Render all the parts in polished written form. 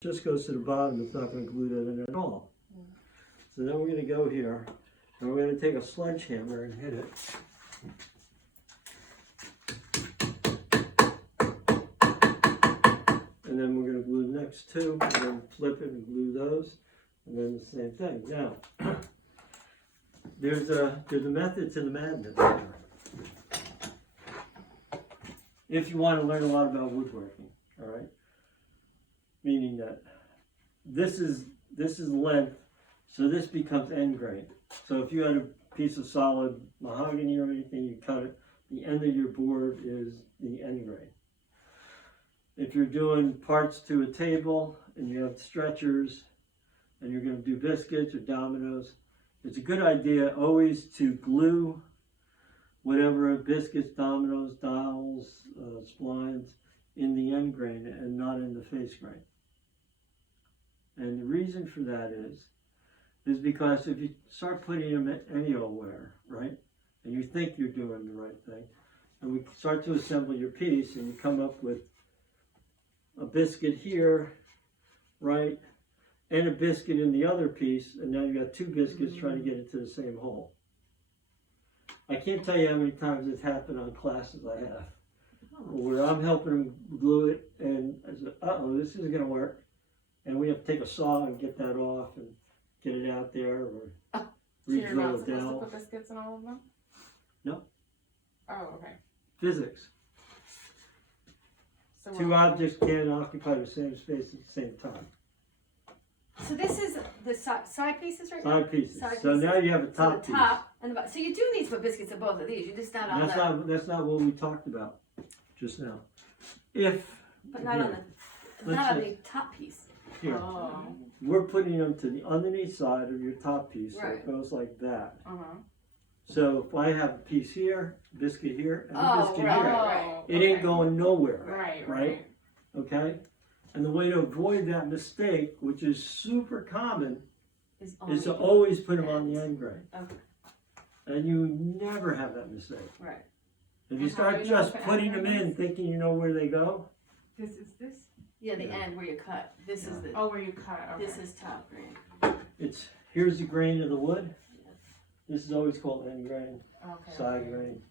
just goes to the bottom, it's not going to glue that in at all. So then we're going to go here, and we're going to take a sledgehammer and hit it. And then we're going to glue the next two, and then flip it and glue those, and then the same thing. Now, there's a method to the madness here. If you want to learn a lot about woodworking, all right? Meaning that this is length, so this becomes end grain. So if you had a piece of solid mahogany or anything, you cut it, the end of your board is the end grain. If you're doing parts to a table and you have stretchers and you're going to do biscuits or dominoes, it's a good idea always to glue whatever biscuits, dominoes, dowels, splines in the end grain and not in the face grain. And the reason for that is because if you start putting them anywhere, right, and you think you're doing the right thing, and we start to assemble your piece and you come up with a biscuit here, right, and a biscuit in the other piece, and now you got two biscuits trying to get into the same hole. I can't tell you how many times it's happened on classes I have, where I'm helping them glue it, and I said, uh-oh, this isn't going to work. And we have to take a saw and get that off and get it out there, or So you're not re-drill it supposed down. to put biscuits in all of them? No. Oh, okay. Physics. So Two objects can't occupy the same space at the same time. So this is the side pieces right now? Side pieces. Side So pieces. now you have a So top the piece. top and the bottom. So you do need to put biscuits in both of these. You're just not on That's not what we talked about just now. but not on the let's not on say- the top piece. Here, Oh. we're putting them to the underneath side of your top piece, so Right. it goes like that. Uh-huh. So if I have a piece here, biscuit here, and a Oh, biscuit right, here, right. it ain't going nowhere. Right. Okay? And the way to avoid that mistake, which is super common, Is is to only- always put them on the end grain. Okay. And you never have that mistake. Right. If you And how start do you just know if putting it them in thinking you know where they go, This is this? Yeah, the Yeah. end where you cut. This is the. Oh, where you cut. Okay. This is top grain. here's the grain of the wood. This is always called end grain, Okay. side okay. grain,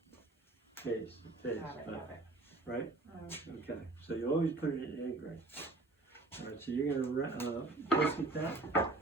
face, Got it. right? Okay. Okay, so you always put it in end grain. All right, so you're gonna biscuit that.